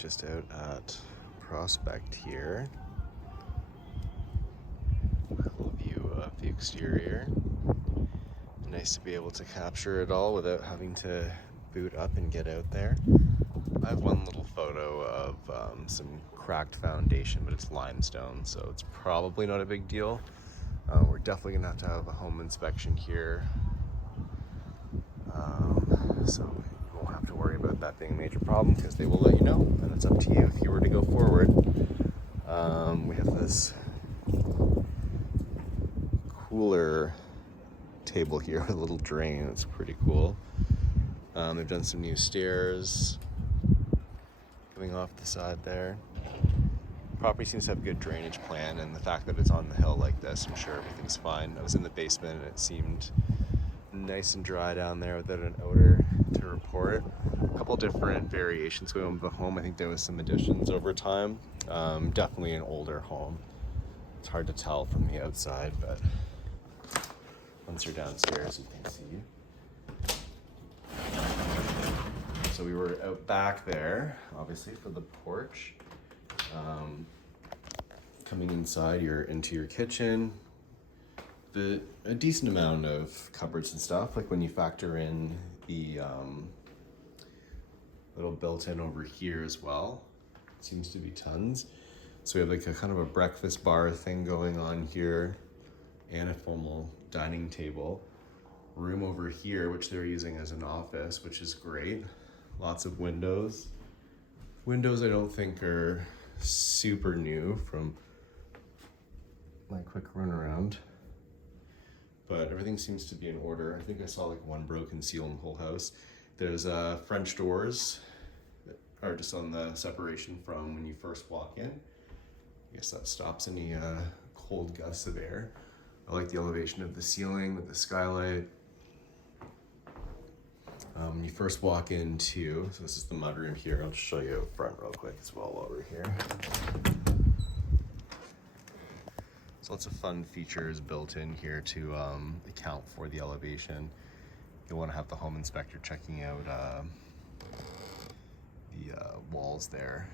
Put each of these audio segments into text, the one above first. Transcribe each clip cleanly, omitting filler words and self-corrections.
just out at Prospect here. Cool view of the exterior. Nice to be able to capture it all without having to boot up and get out there. I have one little photo of some cracked foundation, but it's limestone, so it's probably not a big deal. We're definitely gonna have to have a home inspection here. So you won't have to worry about that being a major problem because they will let you know, and it's up to you if you were to go forward. We have this cooler table here with a little drain. It's pretty cool. They've done some new stairs coming off the side there. Property seems to have a good drainage plan, and the fact that it's on the hill like this, I'm sure everything's fine. I was in the basement and it seemed nice and dry down there without an odor to report. A couple different variations going on with the home. I think there was some additions over time. Definitely an older home. It's hard to tell from the outside, but once you're downstairs, you can see. So we were out back there, obviously, for the porch. Coming inside, you're into your kitchen. A decent amount of cupboards and stuff, like when you factor in the little built-in over here as well. It seems to be tons. So we have like a kind of a breakfast bar thing going on here and a formal dining table. Room over here, which they're using as an office, which is great. Lots of windows. Windows I don't think are super new from my quick run around, but everything seems to be in order. I think I saw like one broken seal in the whole house. There's French doors that are just on the separation from when you first walk in. I guess that stops any cold gusts of air. I like the elevation of the ceiling with the skylight. When you first walk into, so this is the mudroom here. I'll just show you up front real quick as well while we're here. So lots of fun features built in here to account for the elevation. You'll want to have the home inspector checking out the walls there,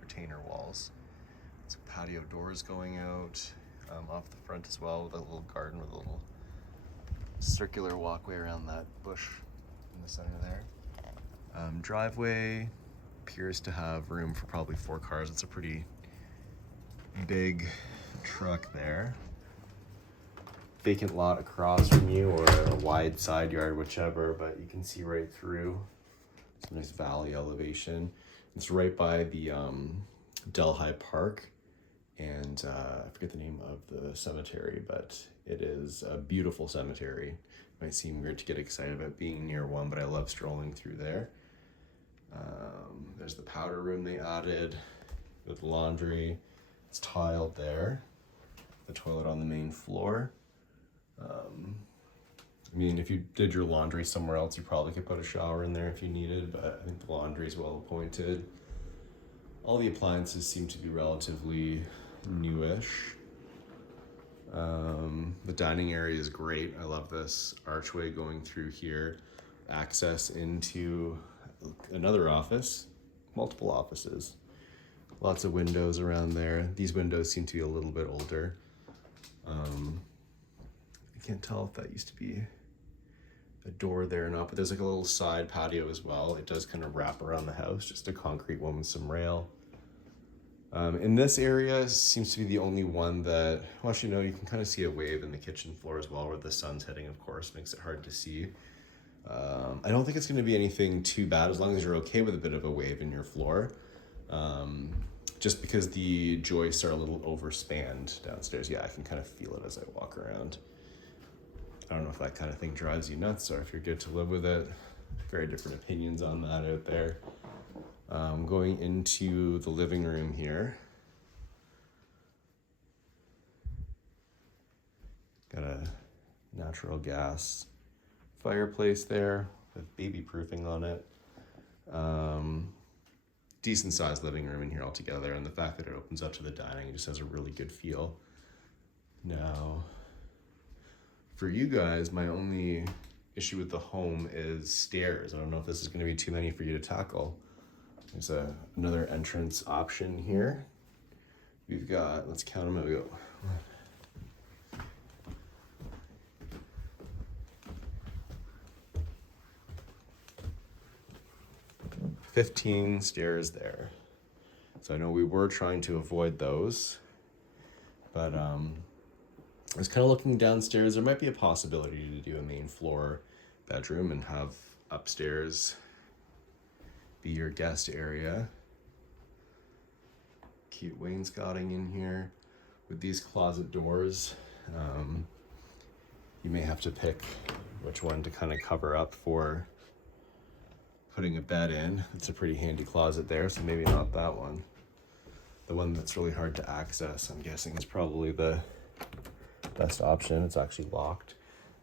retainer walls. Some patio doors going out off the front as well, with a little garden with a little circular walkway around that bush in the center there. Driveway appears to have room for probably 4 cars. It's a pretty big truck there. Vacant lot across from you, or a wide side yard, whichever, but you can see right through. It's a nice valley elevation. It's right by the Delhi Park, and I forget the name of the cemetery, but it is a beautiful cemetery. It might seem weird to get excited about being near one, but I love strolling through there. There's the powder room they added with laundry. It's tiled there. The toilet on the main floor. I mean, if you did your laundry somewhere else, you probably could put a shower in there if you needed, but I think the laundry is well appointed. All the appliances seem to be relatively newish. The dining area is great. I love this archway going through here. Access into another office, multiple offices. Lots of windows around there. These windows seem to be a little bit older. I can't tell if that used to be a door there or not, but there's like a little side patio as well. It does kind of wrap around the house, just a concrete one with some rail. In this area seems to be the only one that, well, actually no, you can kind of see a wave in the kitchen floor as well, where the sun's hitting, of course, makes it hard to see. I don't think it's going to be anything too bad as long as you're okay with a bit of a wave in your floor. Just because the joists are a little overspanned downstairs. Yeah, I can kind of feel it as I walk around. I don't know if that kind of thing drives you nuts or if you're good to live with it. Very different opinions on that out there. Going into the living room here. Got a natural gas fireplace there with baby proofing on it. Decent sized living room in here altogether, and the fact that it opens up to the dining, it just has a really good feel. Now, for you guys, my only issue with the home is stairs. I don't know if this is going to be too many for you to tackle. There's another entrance option here. We've got, let's count them out. We go 15 stairs there. So I know we were trying to avoid those, but I was kind of looking downstairs. There might be a possibility to do a main floor bedroom and have upstairs be your guest area. Cute wainscoting in here. With these closet doors, you may have to pick which one to kind of cover up for putting a bed in. It's a pretty handy closet there, so maybe not that one. The one that's really hard to access, I'm guessing, is probably the best option. It's actually locked,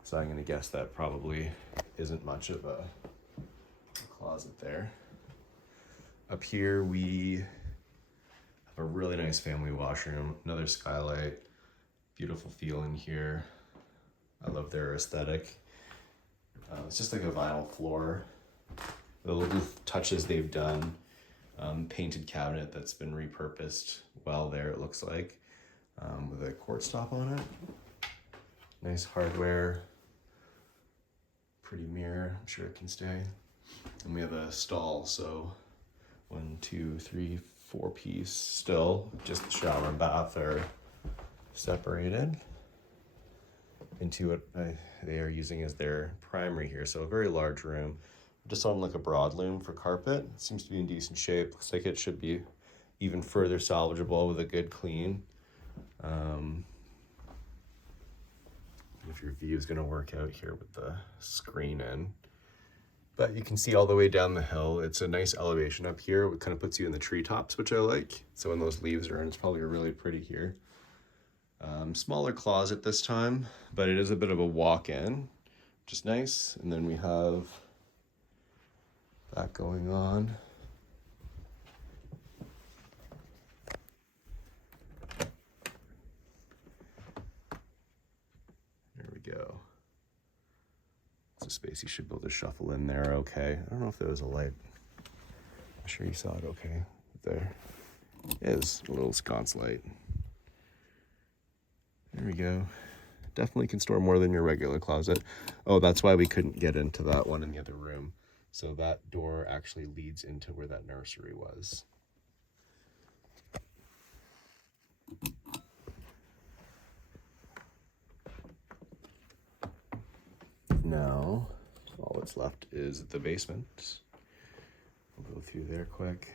so I'm going to guess that probably isn't much of a closet there. Up here we have a really nice family washroom, another skylight, beautiful feel in here. I love their aesthetic. It's just like a vinyl floor. The little touches they've done. Painted cabinet that's been repurposed well there, it looks like, with a quart stop on it. Nice hardware. Pretty mirror, I'm sure it can stay. And we have a stall, so 1, 2, 3, 4 piece still. Just the shower and bath are separated into what they are using as their primary here. So a very large room. Just on like a broadloom for carpet. It seems to be in decent shape. Looks like it should be even further salvageable with a good clean. If your view is going to work out here with the screen in. But you can see all the way down the hill. It's a nice elevation up here. It kind of puts you in the treetops, which I like. So when those leaves are in, it's probably really pretty here. Smaller closet this time, but it is a bit of a walk-in, which is nice. And then we have that going on. There we go. It's a space you should be able to shuffle in there okay. I don't know if there was a light. I'm sure you saw it okay. There is a little sconce light. There we go. Definitely can store more than your regular closet. Oh, that's why we couldn't get into that one in the other room. So that door actually leads into where that nursery was. Now, all that's left is the basement. We'll go through there quick.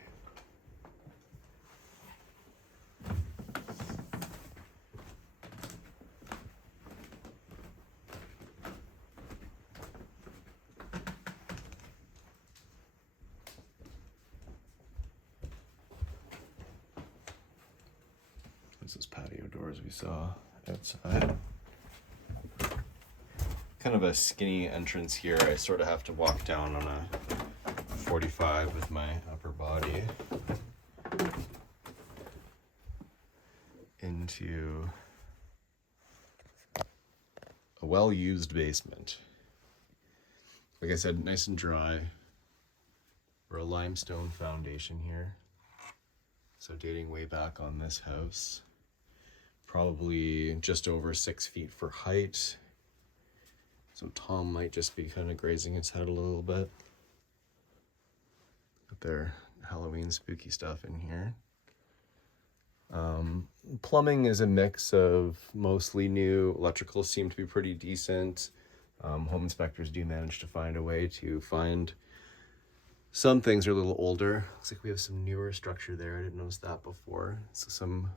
This is patio doors we saw outside. Kind of a skinny entrance here. I sort of have to walk down on a 45 with my upper body into a well-used basement. Like I said, nice and dry. We're a limestone foundation here. So dating way back on this house. Probably just over 6 feet for height. So Tom might just be kind of grazing his head a little bit. Got their Halloween spooky stuff in here. Plumbing is a mix of mostly new. Electrical seem to be pretty decent. Home inspectors do manage to find a way to find some things are a little older. Looks like we have some newer structure there. I didn't notice that before. So some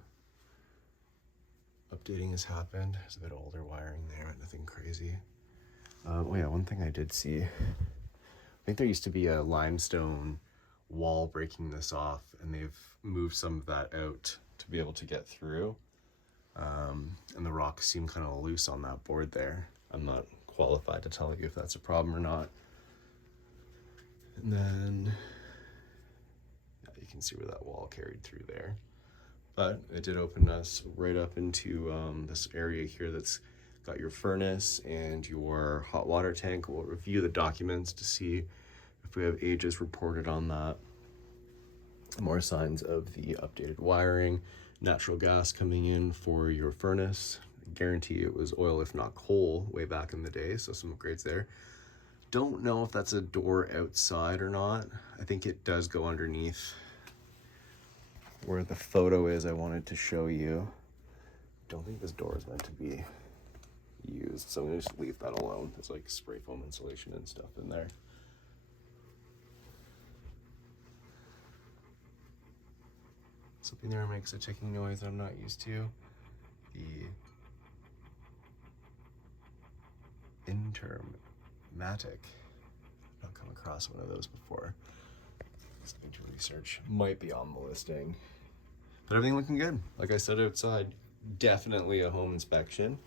updating has happened. There's a bit older wiring there, but nothing crazy. Oh yeah, one thing I did see. I think there used to be a limestone wall breaking this off, and they've moved some of that out to be able to get through. And the rocks seem kind of loose on that board there. I'm not qualified to tell you if that's a problem or not. And then, yeah, you can see where that wall carried through there. But it did open us right up into this area here that's got your furnace and your hot water tank. We'll review the documents to see if we have ages reported on that. More signs of the updated wiring, natural gas coming in for your furnace. I guarantee it was oil, if not coal, way back in the day, so some upgrades there. Don't know if that's a door outside or not. I think it does go underneath where the photo is I wanted to show you. Don't think this door is meant to be used, so I'm gonna just leave that alone. There's like spray foam insulation and stuff in there. Something there makes a ticking noise I'm not used to. The Intermatic. I've not come across one of those before. Just need to research. Might be on the listing. But everything looking good. Like I said outside, definitely a home inspection.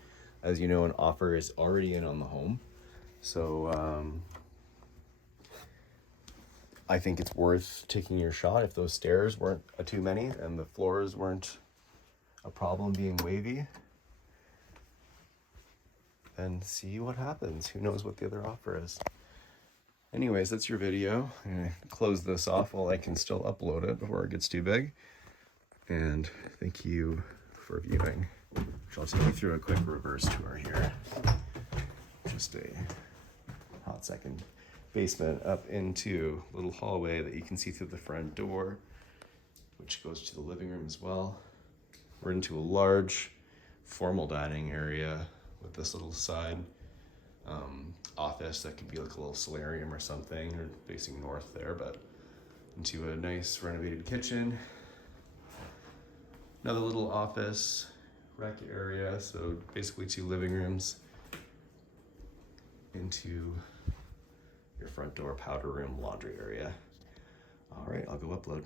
As you know, an offer is already in on the home. So I think it's worth taking your shot if those stairs weren't too many and the floors weren't a problem being wavy. And see what happens. Who knows what the other offer is. Anyways, that's your video. I'm gonna close this off while I can still upload it before it gets too big. And thank you for viewing. I'll take you through a quick reverse tour here. Just a hot second. Basement up into a little hallway that you can see through the front door, which goes to the living room as well. We're into a large formal dining area with this little side office that could be like a little solarium or something, or facing north there, but into a nice renovated kitchen. Another little office, rec area, so basically 2 living rooms. Into your front door, powder room, laundry area. All right, I'll go upload.